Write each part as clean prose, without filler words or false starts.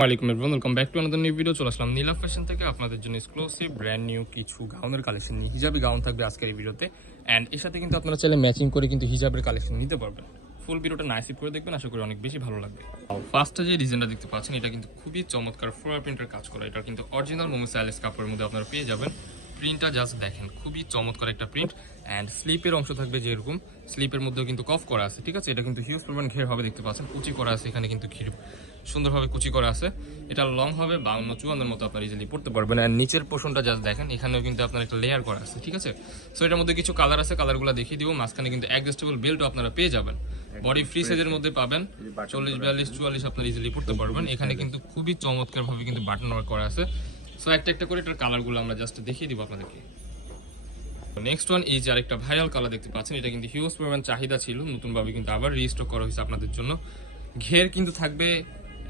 ওয়ালাইকুম everyone, welcome back to another new video. চলে আসলাম নীলা fashion থেকে আপনাদের জন্য এক্সক্লুসিভ ব্র্যান্ড নিউ কিছু গাউনের কালেকশন নিয়ে। হিজাবি গাউন থাকবে আজকের এই ভিডিওতে, অ্যান্ড এর সাথে কিন্তু আপনারা চাইলে ম্যাচিং করে কিন্তু হিজাবের কালেকশন নিতে পারবেন। ফুল ভিডিওটা নাইসিপ করে দেখবেন, আশা করি অনেক বেশি ভালো লাগবে। ফার্স্টে যে ডিজাইনটা দেখতে পাচ্ছেন, এটা কিন্তু খুবই চমৎকার ফ্লোরাল প্রিন্টের কাজ করা। এটা কিন্তু অরিজিনাল মোমো স্টাইলিশ কাপড়ের মধ্যে আপনারা পেয়ে যাবেন। প্রিন্টটা জাস্ট দেখেন, খুবই চমৎকার একটা প্রিন্ট। অ্যান্ড স্লিপের অংশ থাকবে যেরকম, স্লিপের মধ্যেও কিন্তু কফ করা আছে, ঠিক আছে। এটা কিন্তু হিউজ পরিমাণ ঘের হবে, দেখতে পাচ্ছেন কুচি করা আছে, এখানে কিন্তু ঘির সুন্দরভাবে কুচি করা আছে। এটা লং হবে 52-54 মতো আপনার ইজিলি পড়তে পারবেন। আর নিচের পোর্শনটা জাস্ট দেখেন, এখানেও কিন্তু আপনার একটা লেয়ার করা আছে, ঠিক আছে। সো এটার মধ্যে কিছু কালার আছে, কালারগুলো দেখিয়ে দিব। মাঝখানে কিন্তু অ্যাডজাস্টেবল বেল্টও আপনারা পেয়ে যাবেন। বডি ফ্রি সাইজের মধ্যে পাবেন, 40, 42, 44 আপনার ইজিলি পড়তে পারবেন। এখানে কিন্তু খুবই চমৎকার ভাবে কিন্তু বাটন ওয়ার্ক করা আছে। সো একটা একটা করে এটার কালারগুলো আমরা জাস্ট দেখিয়ে দিব আপনাদেরকে। নেক্সট ওয়ান এই যে আরেকটা ভাইরাল কালার দেখতে পাচ্ছেন, এটা কিন্তু হিউজ পরিমাণ চাহিদা ছিল, নতুনভাবে কিন্তু আবার রিস্টক করা হয়েছে আপনাদের জন্য। ঘের কিন্তু থাকবে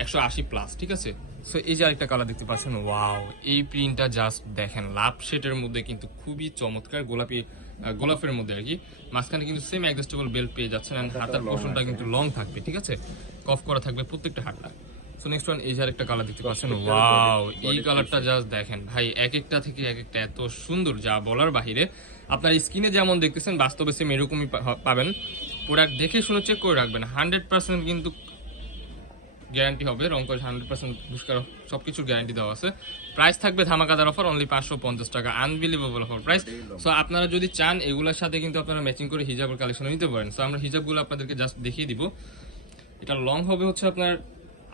180+, ঠিক আছে। সো এই যে আরেকটা কালার দেখতে পাচ্ছেন, ওয়াও, এই প্রিন্টটা জাস্ট দেখেন, লাভ শেডের মধ্যে কিন্তু খুবই চমৎকার, গোলাপের মধ্যে আর কি। মাঝখানে কিন্তু সেম অ্যাডজাস্টেবল বেল্ট পেয়ে যাচ্ছেন, এন্ড হাতার পোর্শনটা কিন্তু লং থাকবে, ঠিক আছে। কফ করা থাকবে প্রত্যেকটা হাতটা। সো নেক্সট ওয়ান এই যে আরেকটা কালার দেখতে পাচ্ছেন, ওয়াও, এই কালারটা জাস্ট দেখেন ভাই, এক একটা থেকে এক একটা এত সুন্দর যা বলার বাহিরে। আপনার স্কিনে যেমন দেখতেছেন বাস্তবে সেম এরকমই পাবেন। প্রোডাক্ট দেখে শুনে চেক করে রাখবেন, 100% কিন্তু গ্যারান্টি হবে, রং করে 100% পুরস্কার সবকিছুর গ্যারান্টি দেওয়া আছে। প্রাইস থাকবে ধামাকাদার অফার, অনলি 550 টাকা, আনবিলিভেবল অফার প্রাইস। সো আপনারা যদি চান এগুলোর সাথে কিন্তু আপনারা ম্যাচিং করে হিজাবের কালেকশন নিতে পারেন। সো আমরা হিজাবগুলো আপনাদেরকে জাস্ট দেখিয়ে দিব। এটা লং হবে হচ্ছে আপনার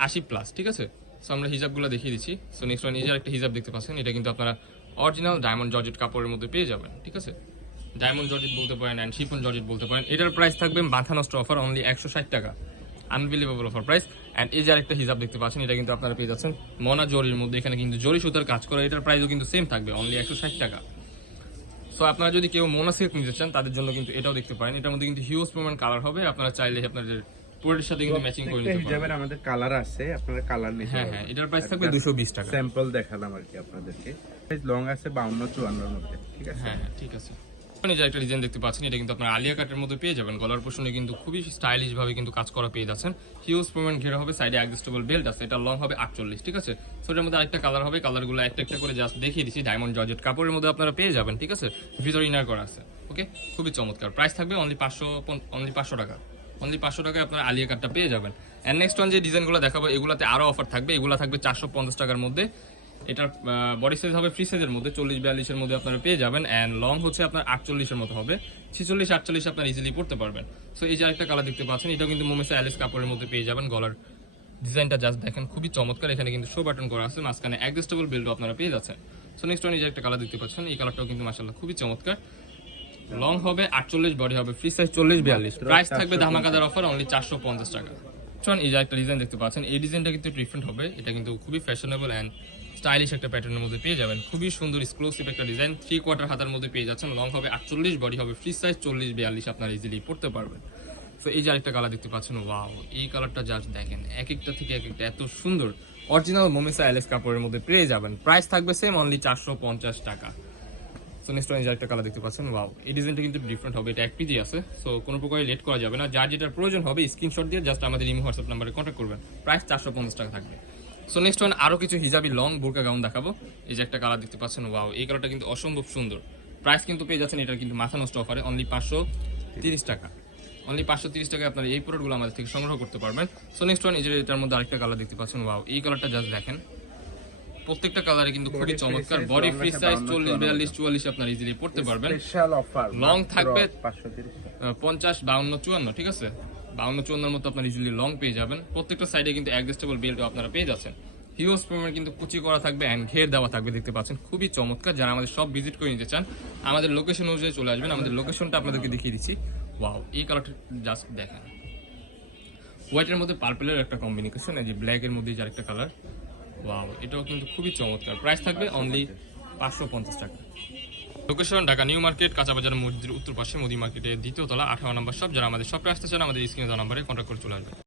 80+, ঠিক আছে। সো আমরা হিজাবগুলো দেখিয়ে দিচ্ছি। সো নেক্সট ওয়ান নিজের একটা হিজাব দেখতে পাচ্ছেন, এটা কিন্তু আপনারা অরিজিনাল ডায়মন্ড জর্জেট কাপড়ের মধ্যে পেয়ে যাবেন, ঠিক আছে। ডায়মন্ড জর্জেট বলতে পারেন, অ্যান্ড শিফন জর্জেট বলতে পারেন। এটার প্রাইস থাকবে মাথা নষ্ট অফার, অনলি 160 টাকা, আনবিলিভেবল অফার প্রাইস। অ্যান্ড এই যে আরেকটা হিজাব দেখতে পাচ্ছেন, এটা কিন্তু আপনারা পেয়ে যাচ্ছেন মনা জরির মধ্যে, এখানে কিন্তু জরি সুতার কাজ করা। এটার প্রাইসও কিন্তু সেম থাকবে, অনলি 160 টাকা। সো আপনারা যদি কেউ মোনা সিল্ক নিতে চান তাদের জন্য কিন্তু এটাও দেখতে পারেন। এটার মধ্যে কিন্তু হিউজ পরিমাণ কালার হবে, আপনারা চাইলে আপনাদের পুরোটার সাথে কিন্তু ম্যাচিং করে নিতে পারবেন। আমাদের কালার আছে, আপনারা কালার নিতে হ্যাঁ হ্যাঁ, এটার প্রাইস থাকবে 220 টাকা। স্যাম্পল দেখালাম আর কি আপনাদেরকে। লং আছে 52-54 এর মধ্যে, ঠিক আছে। হ্যাঁ হ্যাঁ, ঠিক আছে। এই যে একটা ডিজাইন দেখতে পাচ্ছেন, এটা কিন্তু আপনার আলিয়া কাটের মধ্যে পেয়ে যাবেন। গলার পোর্শনে কিন্তু খুবই স্টাইলিশ ভাবে কিন্তু কাজ করা পেয়ে যাচ্ছেন। হিউজ পরিমাণ ঘেরা হবে, সাইডে অ্যাডজাস্টেবল বেল্ট আছে। এটা লং হবে 48, ঠিক আছে। সো এটার মধ্যে আরেকটা কালার হবে, কালারগুলো একটা একটা করে জাস্ট দেখিয়ে দিচ্ছি। ডায়মন্ড জর্জেট কাপড়ের মধ্যে আপনারা পেয়ে যাবেন, ঠিক আছে। ভিতরে ইনার করা আছে, ওকে, খুবই চমৎকার। প্রাইস থাকবে অনলি 500 টাকা, অনলি 500 টাকায় আপনারা আলিয়া কাটটা পেয়ে যাবেন। অ্যান্ড নেক্সট ওয়ান যে ডিজাইনগুলো দেখাবো, এগুলোতে আরও অফার থাকবে। এগুলো থাকবে 450 টাকার মধ্যে। এটার বডি সাইজ হবে ফ্রি সাইজের মধ্যে, 40-42 এর মধ্যে আপনারা পেয়ে যাবেন। অ্যান্ড লং হচ্ছে আপনার 48 এর মতো হবে, 46-48 আপনার ইজিলি পড়তে পারবেন। সো এই যে আরেকটা কালার দেখতে পাচ্ছেন, এটাও কিন্তু মোমেসা অ্যালিস কাপড়ের মধ্যে পেয়ে যাবেন। গলার ডিজাইনটা জাস্ট দেখেন, খুবই চমৎকার। এখানে কিন্তু শো বাটন করা আছে, মাঝখানে অ্যাডজাস্টেবল বেল্টও আপনারা পেয়ে যাচ্ছেন। সো নেক্সট ওয়ান এই যে একটা কালার দেখতে পাচ্ছেন, এই কালারটাও কিন্তু মাশাআল্লাহ খুবই চমৎকার। লং হবে 48, বডি হবে ফ্রি সাইজ 40-42। প্রাইস থাকবে ধামাকাদার অফার, অনলি 450 টাকা। এই যে একটা ডিজাইন দেখতে পাচ্ছেন, এই ডিজাইনটা কিন্তু ডিফারেন্ট হবে। এটা কিন্তু খুবই ফ্যাশনেবল অ্যান্ড স্টাইলিশ একটা প্যাটার্নের মধ্যে পেয়ে যাবেন। খুবই সুন্দর এক্সক্লুসিভ একটা ডিজাইন, 3/4 হাতার মধ্যে পেয়ে যাচ্ছেন। লং হবে 48, বডি হবে ফ্রি সাইজ 40-42 আপনারা ইজিলি পড়তে পারবেন। তো এই যে আরেকটা কালার দেখতে পাচ্ছেন, ওয়াও, এই কালারটা জাস্ট দেখেন, এক একটা থেকে এক একটা এত সুন্দর। অরিজিনাল মোমেসা অ্যালেক্স কাপড়ের মধ্যে পেয়ে যাবেন। প্রাইস থাকবে সেম, অনলি 450 টাকা। সো নেক্সট ওয়ান একটা কালার দেখতে পাচ্ছেন, ওয়াও, এই ডিজাইনটা কিন্তু ডিফারেন্ট হবে। এটা 1 পিজি আছে, সো কোনো প্রকারে লেট করা যাবে না। যার যেটার প্রয়োজন হবে স্ক্রিনশট দিয়ে জাস্ট আমাদের ইমো হোয়াটসঅ্যাপ নাম্বারে কন্ট্যাক্ট করবেন। প্রাইস 450 টাকা থাকবে। সো নেক্সট ওয়ান আরও কিছু হিজাবি লং বোরকা গাউন দেখাবো। এই যে একটা কালার দেখতে পাচ্ছেন, ওয়াও, এই কালারটা কিন্তু অসম্ভব সুন্দর। প্রাইস কিন্তু পেয়ে যাচ্ছেন, এটা কিন্তু মাথা নষ্ট অফারে, অনলি 530 টাকা, অনলি 530 টাকায় আপনারা এই প্রোডাক্টগুলো আমাদের থেকে সংগ্রহ করতে পারবেন। সো নেক্সট ওয়ান এই যে এটার মধ্যে আরেকটা কালার দেখতে পাচ্ছেন, ওয়াও, এই কালারটা জাস্ট দেখেন, প্রত্যেকটা কালারে কিন্তু খুবই চমৎকার। বডি ফ্রি সাইজ 40-42-44 আপনারা ইজিলি পড়তে পারবেন। স্পেশাল অফার, লং থাকবে 530 50-52-54, ঠিক আছে। 52-54 মতো আপনার ইজিলি লং পেয়ে যাবেন। প্রত্যেকটা সাইডে কিন্তু অ্যাডজাস্টেবল বেল্ট আপনারা পেয়ে যাচ্ছেন। হিউজ পরিমাণ কিন্তু কুচি করা থাকবে অ্যান্ড ঘের দেওয়া থাকবে, দেখতে পাচ্ছেন, খুবই চমৎকার। যারা আমাদের সব ভিজিট করে নিতে চান আমাদের লোকেশন অনুযায়ী চলে আসবেন। আমাদের লোকেশনটা আপনাদেরকে দেখিয়ে দিচ্ছি। ওয়াও, এই কালারটা জাস্ট দেখেন, হোয়াইটের মধ্যে পার্পলের একটা কম্বিনেশন, এই যে ব্ল্যাকের মধ্যে যে আরেকটা কালার, ওয়াও, এটাও কিন্তু খুবই চমৎকার। প্রাইস থাকবে অনলি 550 টাকা। লোকেশন ঢাকা নিউ মার্কেট, কাঁচাবাজার মসজিদের উত্তর পাশে, মোদি মার্কেটের 2য় তলা, 18 নম্বর শপ। যারা আমাদের শপে আসতে চান আমাদের স্ক্রিনে দেওয়া নম্বরে কন্ট্যাক্ট করে চলে আসবেন।